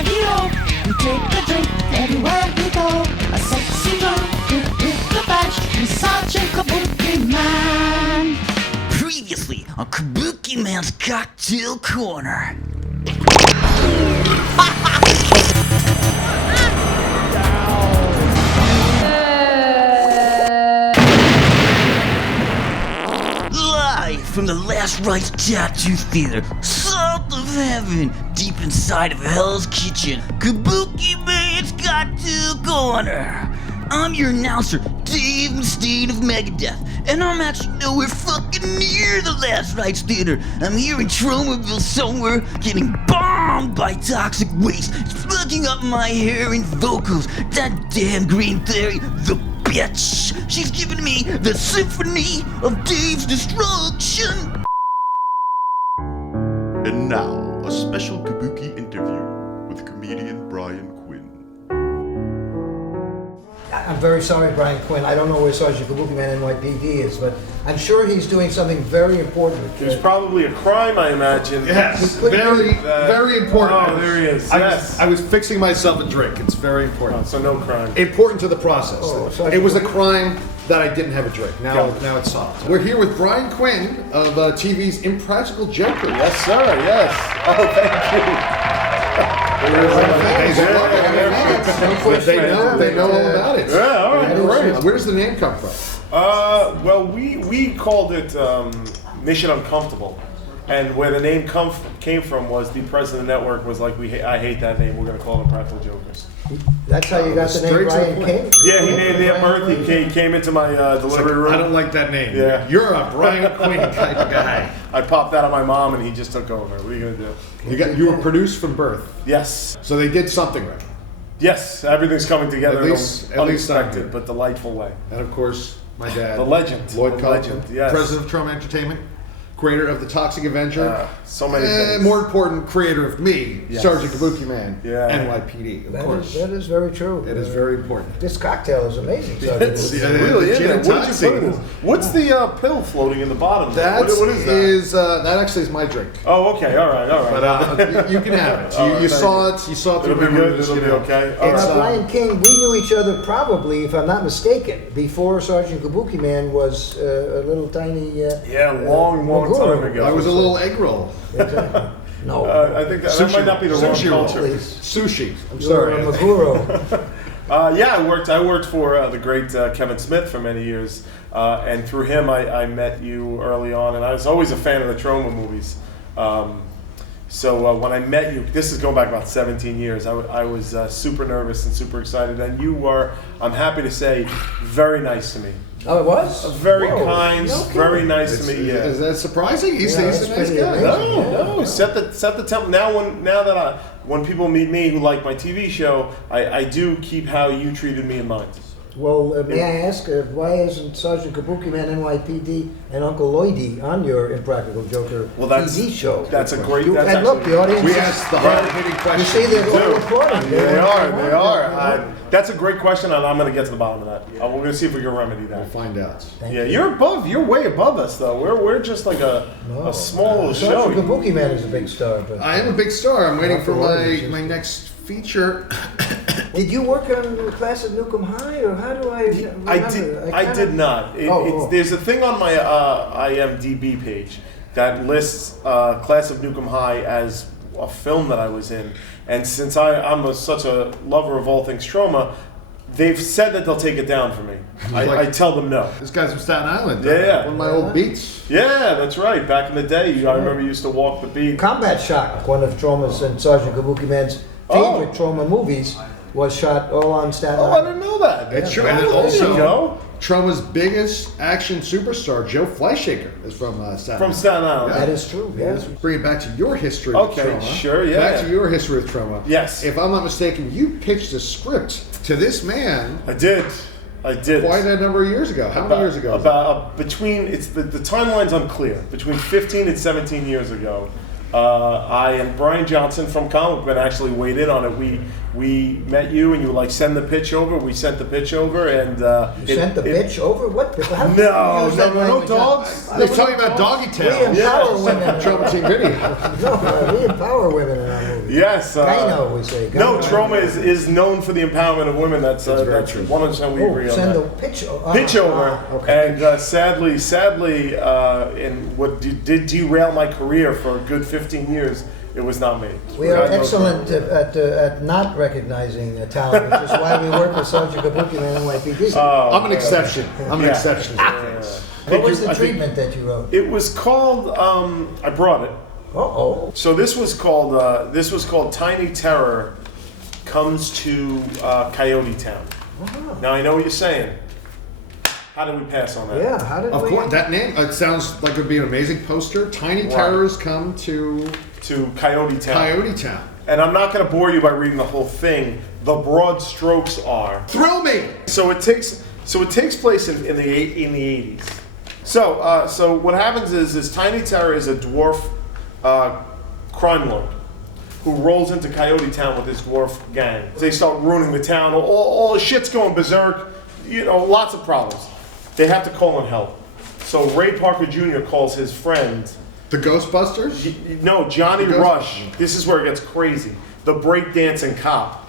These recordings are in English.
a hero. You take a drink everywhere you go. A sexy girl with the badge. He's Sergeant Kabukiman. Previously on Kabukiman's Cocktail Corner. Live from the Last Rites Tattoo Theater, south of heaven, deep inside of Hell's Kitchen, Kabukiman's Cocktail Corner. I'm your announcer, Dave Mustaine of Megadeth, and I'm actually nowhere fucking near the Last Rites Theater. I'm here in Tromaville somewhere, getting bombed by toxic waste. It's fucking up my hair and vocals. That damn Green Fairy, the bitch. She's giving me the symphony of Dave's destruction. And now, a special Kabuki interview with comedian Bryan Quinn. I'm very sorry, Brian Quinn. I don't know where Sergeant Kabukiman NYPD is, but I'm sure he's doing something very important. There's probably a crime, I imagine. Yes, very important. Oh, there he is. Yes. I was fixing myself a drink. It's very important. So no crime. Important to the process. So it was a crime that I didn't have a drink. Now it's solved. We're here with Bryan Quinn of TV's Impractical Joker. Yes, sir. Yes. Oh, thank you. They know all about it. Yeah, all right, great. Where does the name come from? Well, we called it Mission Uncomfortable, and where the name came from was the president of the network was like, I hate that name. We're gonna call them Practical Jokers. That's how you got the name Brian King? Yeah, he named it birth. He came into my delivery room. I don't like that name. Yeah. You're a Bryan Quinn type of guy. I popped that on my mom, and he just took over. What are you gonna do? You were produced from birth. Yes. So they did something right. Yes, everything's coming together in an unexpected something. but delightful way. And of course, my dad. The legend. Lloyd The Kaufman, legend, yes. president of Troma Entertainment, creator of The Toxic Avenger. So many things. More important, creator of me, Yes. Sergeant Kabukiman Yeah. NYPD, of course. That is very true. It is very important. This cocktail is amazing. It's Sergeant. really gin in and there. What did you tonic. put in this? What's the pill floating in the bottom? That what is that? that actually is my drink. Oh, okay. All right. But you can have it. All right, You thank saw you. it. You saw it It'll through be good. memories, It'll you be know. okay. All It's, right. Brian King, we knew each other probably, if I'm not mistaken, before Sergeant Kabukiman was a little tiny. Long Maguro. time ago. I was a little egg roll. Exactly. No. I think that might not be the wrong Sushi roll. culture. Sushi. I'm You're sorry. a Maguro. Yeah, I worked for the great Kevin Smith for many years, and through him I met you early on, and I was always a fan of the Troma movies. So when I met you, this is going back about 17 years, I was super nervous and super excited, and you were, I'm happy to say, very nice to me. Oh, it was? Very Whoa. kind, No kidding. very nice to me. Yeah. Is that surprising? He's Yeah, a that's nice pretty guy. amazing. No, set the tempo. Now when people meet me who like my TV show, I do keep how you treated me in mind. Well, may I ask, why isn't Sergeant Kabukiman NYPD and Uncle Lloydie on your Impractical Joker TV show? That's a great. You, That's and look, actually, the audience. We asked the hard-hitting You question. see, they're all recording. They are. That's a great question, and I'm going to get to the bottom of that. We're going to see if we can remedy We'll that. find out. Yeah, you're way above us, though. We're just like a small little show. Sergeant Kabukiman is a big star. But I am a big star. I'm waiting for Uncle my next feature. did you work on the class at Newcomb High, or how do I remember? I did not. There's a thing on my IMDb page that lists Class of Newcomb High as a film that I was in, and since I'm such a lover of all things Troma, they've said that they'll take it down for me. I tell them no. This guy's from Staten Island. Yeah. One of my old beats. Yeah, that's right. Back in the day, I remember you used to walk the beat. Combat Shock, one of Troma's and Sergeant Kabukiman's favorite Troma movies, was shot all on Staten Oh, I Island. didn't know that. It's true. Oh, And there you also, go. Troma's biggest action superstar, Joe Fleischaker, is from Staten Island. From Staten Island. That is true, yes. Bring it back to your history Okay, with Troma. sure, yeah. Back to your history with Troma. Yes. If I'm not mistaken, you pitched a script to this man I did. quite a number of years ago. How many years ago? The timeline's unclear. Between 15 and 17 years ago, I and Brian Johnson from Comic Book actually weighed in on it. We met you, and you were like, send the pitch over. We sent the pitch over, and You sent the pitch over? What? How did No, you use that no language? dogs. They're talking about Doggy Town. We empower women. Troma team video. No, we empower women in our movies. Yes. Gyno, we say. No, Gyno. Troma is known for the empowerment of women. That's very true. 100% we agree on Send that. the pitch over. Pitch over, Okay. and sadly, in what did derail my career for a good 15 years, it was not me. We are God knows excellent why. at not recognizing talent, which is why we work with Sergeant Kabukiman NYPD. I'm an exception. I'm an Yeah. exception. What was the treatment that you wrote? It was called. I brought it. Uh-oh. So this was called Tiny Terror Comes to Coyote Town. Wow. Now I know what you're saying. How did we pass on that? Yeah, how did Of we... course, that name, it sounds like it would be an amazing poster. Tiny Right. Terrors come to To Coyote Town. Coyote Town. And I'm not going to bore you by reading the whole thing. The broad strokes are. Thrill me! So it takes place in the 80s. So what happens is this Tiny Terror is a dwarf crime lord who rolls into Coyote Town with his dwarf gang. They start ruining the town. All the shit's going berserk. You know, lots of problems. They have to call in help. So Ray Parker Jr. calls his friend. The Ghostbusters? No, Johnny The Rush. Ghostbusters. This is where it gets crazy. The breakdancing cop.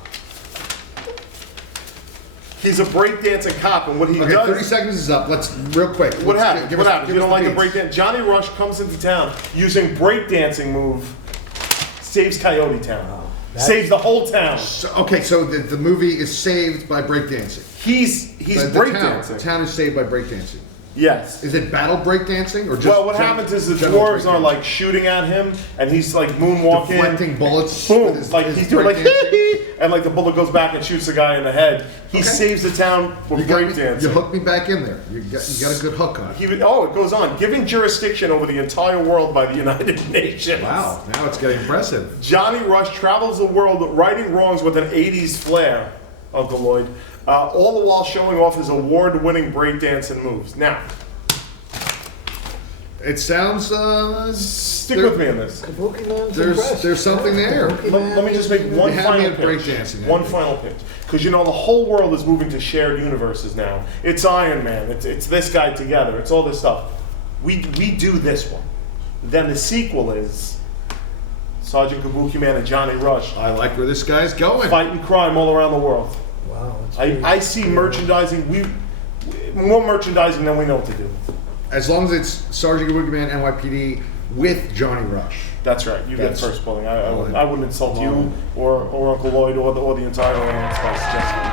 He's a breakdancing cop, and what he Okay, does. 30 seconds is up. Let's, real quick. What let's happens? give What us- happens? give You us don't like the beats. breakdance? Johnny Rush comes into town using breakdancing move, saves Coyote Town, saves the whole town. Okay, so the movie is saved by breakdancing. He's The breakdancing. town is saved by breakdancing. Yes. Is it battle breakdancing or just? Well, what happens is the general dwarves are breakdancing? like shooting at him, and he's like moonwalking. Deflecting bullets. Boom! with his- Like his he's doing like breakdancing? and like the bullet goes back and shoots the guy in the head. He Okay. saves the town with You got me- breakdancing. You hooked me back in there. You got a good hook on it. It goes on. Giving jurisdiction over the entire world by the United Nations. Wow, now it's getting impressive. Johnny Rush travels the world righting wrongs with an 80s flair, Uncle Lloyd, all the while showing off his award-winning breakdancing moves. Now, It sounds. stick with me on this. Kabukiman's impressed. There's something there. Let me just make one You had me final at pitch. breakdancing, I One think. final pitch. Because you know, the whole world is moving to shared universes now. It's Iron Man. It's this guy together. It's all this stuff. We do this one. Then the sequel is Sergeant Kabukiman and Johnny Rush I like where this guy's going. fighting crime all around the world. Wow. That's pretty- I see merchandising. More merchandising than we know what to do. As long as it's Sergeant Kabukiman NYPD with Johnny Rush. That's right. You get That's- first bullying. I wouldn't insult you or Uncle Lloyd or the entire audience by suggesting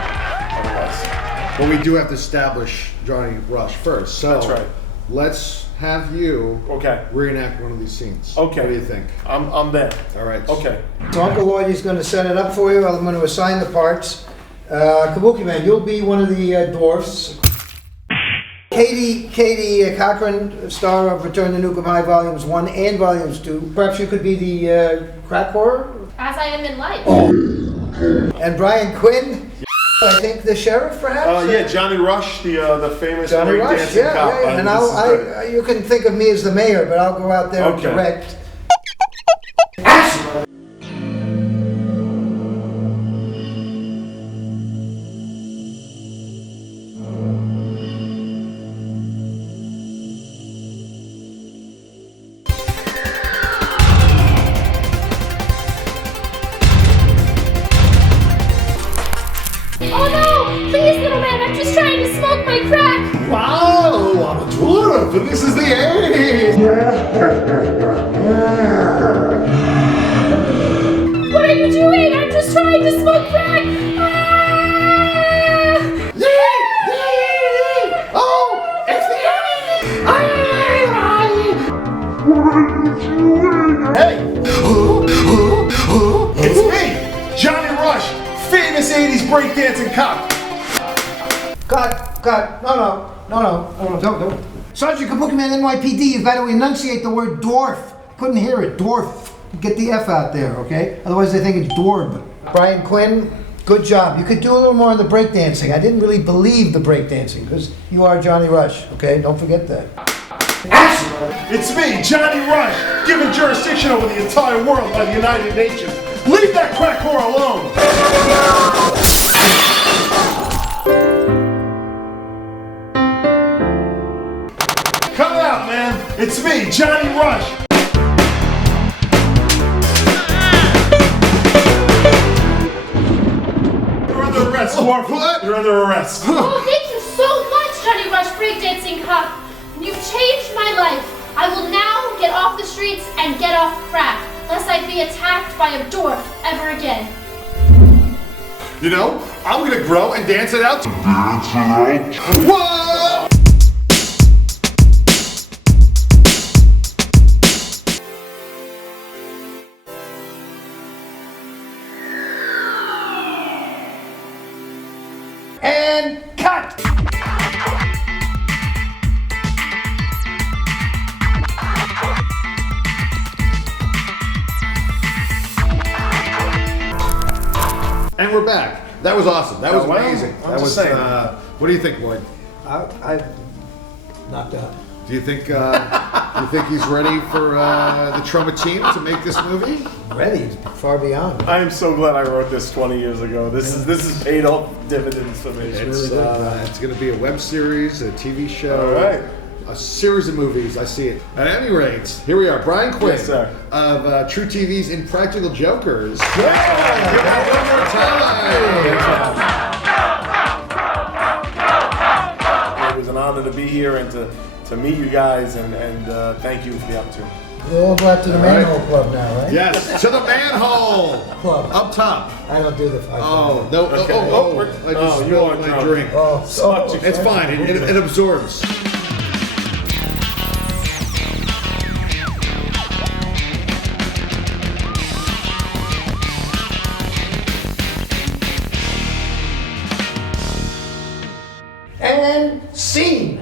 otherwise. But we do have to establish Johnny Rush first. So That's right. let's have you Okay. reenact one of these scenes. Okay. What do you think? I'm there. All right. Okay. So Uncle Lloyd is going to set it up for you. I'm going to assign the parts. Kabukiman, you'll be one of the dwarfs. Katie Corcoran, star of Return to Nukem High Volumes 1 and Volumes 2. Perhaps you could be the crack whore? As I am in life. And Bryan Quinn, I think the sheriff, perhaps? Yeah, Johnny Rush, the famous Johnny Rush, breakdancing yeah, cop. yeah. And This is great. you can think of me as the mayor, but I'll go out there and Okay. direct. Oh no! Please, little man, I'm just trying to smoke my crack! Wow, I'm a dwarf, and this is the 80s. What are you doing? I'm just trying to smoke crack! Ah! Oh, it's the 80s. It's me, Johnny Rush, famous 80s breakdancing cop. Cut. No, don't. Sergeant Kabukiman NYPD, you've got to enunciate the word dwarf. Couldn't hear it, dwarf. Get the F out there, okay? Otherwise they think it's dwarb. Bryan Quinn, good job. You could do a little more on the breakdancing. I didn't really believe the breakdancing because you are Johnny Rush, okay? Don't forget that. It's me, Johnny Rush, given jurisdiction over the entire world by the United Nations. Leave that crack whore alone! Come out, man! It's me, Johnny Rush! You're under arrest, dwarf. What? You're under arrest. Oh, thank you so much, Johnny Rush Breakdancing Cop. You've changed my life. I will now get off the streets and get off crack, lest I be attacked by a dwarf ever again. You know, I'm gonna grow and dance it out. What? And cut! And we're back. That was awesome. That was well, amazing. I'm That just was. saying. What do you think, Lloyd? I knocked out. Do you think you think he's ready for the Troma team to make this movie? Ready, far beyond. I am so glad I wrote this 20 years ago. This is paid off dividends for me. It's going to be a web series, a TV show, All right. a series of movies. I see it. At any rate, here we are, Bryan Quinn Yes, sir. of True TV's Impractical Jokers. It was an honor to be here and to meet you guys and thank you for the opportunity. We'll all go out to the All right. manhole club now, right? Yes, to the manhole Club. up top. I don't do the 5. Oh no! Okay. I just you spilled are my drunk. drink. Oh, It's fine. It absorbs. And scene.